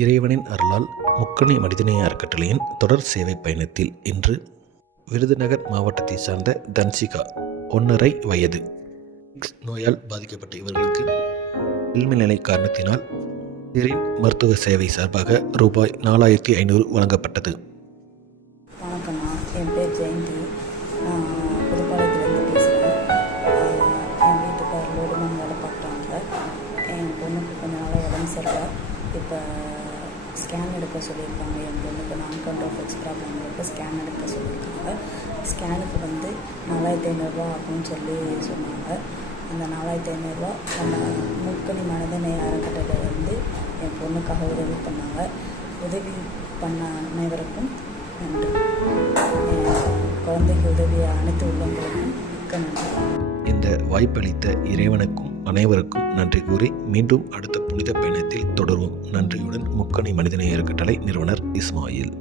இறைவனின் அருளால் முக்கணி மனிதநேய அறக்கட்டளையின் தொடர் சேவை பயணத்தில் இன்று விருதுநகர் மாவட்டத்தை சார்ந்த தன்சிகா 1.5 வயது நோயால் பாதிக்கப்பட்ட இவர்களுக்கு இல்மைநிலை காரணத்தினால் சிறின் மருத்துவ சேவை சார்பாக ரூபாய் 4500 வழங்கப்பட்டது. வணக்கம்ண்ணா, என் பேர் ஜெயந்தி. நான் புதுப்பாளையத்துலேருந்து பேசுகிறேன். என் வீட்டுக்கார் லோடுமேன் வேலை பார்க்குறாங்க. என் பொண்ணுக்கு கொஞ்ச நாளாக உடம்பு சரியில்லை. இப்போ ஸ்கேன் எடுக்க சொல்லியிருக்காங்க. என் பொண்ணுக்கு நான்-கண்ட்ரோல் ப்ராப்ளம் இருக்குது. ஸ்கேன் எடுக்க சொல்லியிருக்காங்க. ஸ்கேனுக்கு 4500 ஆகும்னு சொல்லி சொன்னாங்க. அந்த 4500 நம்ம முக்கணி மனிதநேய அறக்கட்டளை என் பொண்ணுக்காக உதவி பண்ணாங்க. உதவி பண்ண அனைவருக்கும் நன்றி. குழந்தைக்கு உதவிய அனைத்து உள்ளங்களுக்கும் மிக்க நன்றி. இந்த வாய்ப்பளித்த இறைவனுக்கும் அனைவருக்கும் நன்றி கூறி மீண்டும் அடுத்த புனித பயணத்தில் தொடர்வோம். நன்றியுடன் முக்கணி மனிதநேய அறக்கட்டளை நிறுவனர் இஸ்மாயில்.